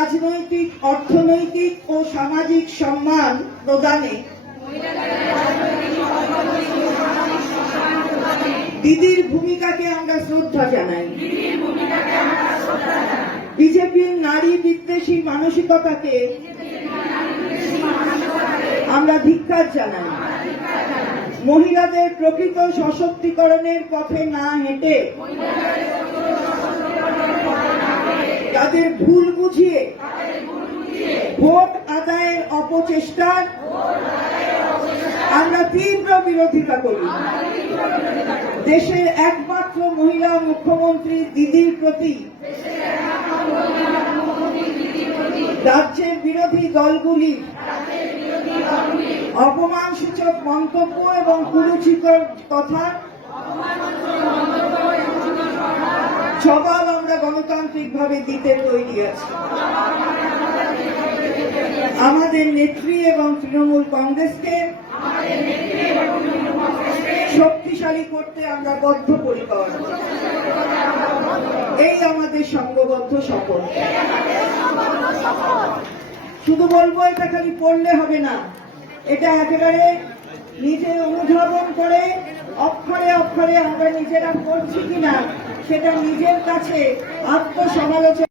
রাজনৈতিক, অর্থনৈতিক ও সামাজিক সম্মান প্রদানে। দিদির ভূমিকাকে আমরা শ্রদ্ধা জানাই। বিজেপির নারী বিদ্বেষী মানসিকতাকে আমরা ধিক্কার জানাই। মহিলাদের প্রকৃত সশক্তিকরণের পথে না হেঁটে তাদের ভুল বুঝিয়ে ভোট আদায়ের অপচেষ্টার আমরা তীব্র বিরোধিতা করি। দেশের একমাত্র মহিলা মুখ্যমন্ত্রী দিদির প্রতি, রাজ্যের বিরোধী দলগুলি, অপমানসূচক মন্তব্য এবং কুরুচিকর কথা আমরা গণতান্ত্রিকভাবে দিতে তৈরি আছি। আমাদের নেত্রী এবং তৃণমূল কংগ্রেসকে শক্তিশালী করতে আমরা বদ্ধপরিকর। এই আমাদের সঙ্গবদ্ধ শপথ। শুধু বলব, এটা খালি পড়লে হবে না। এটা একেবারে নিজে অনুধাবন করে অক্ষরে আমরা নিজেরা করছি কিনা সেটা নিজের কাছে আত্মসমালোচনা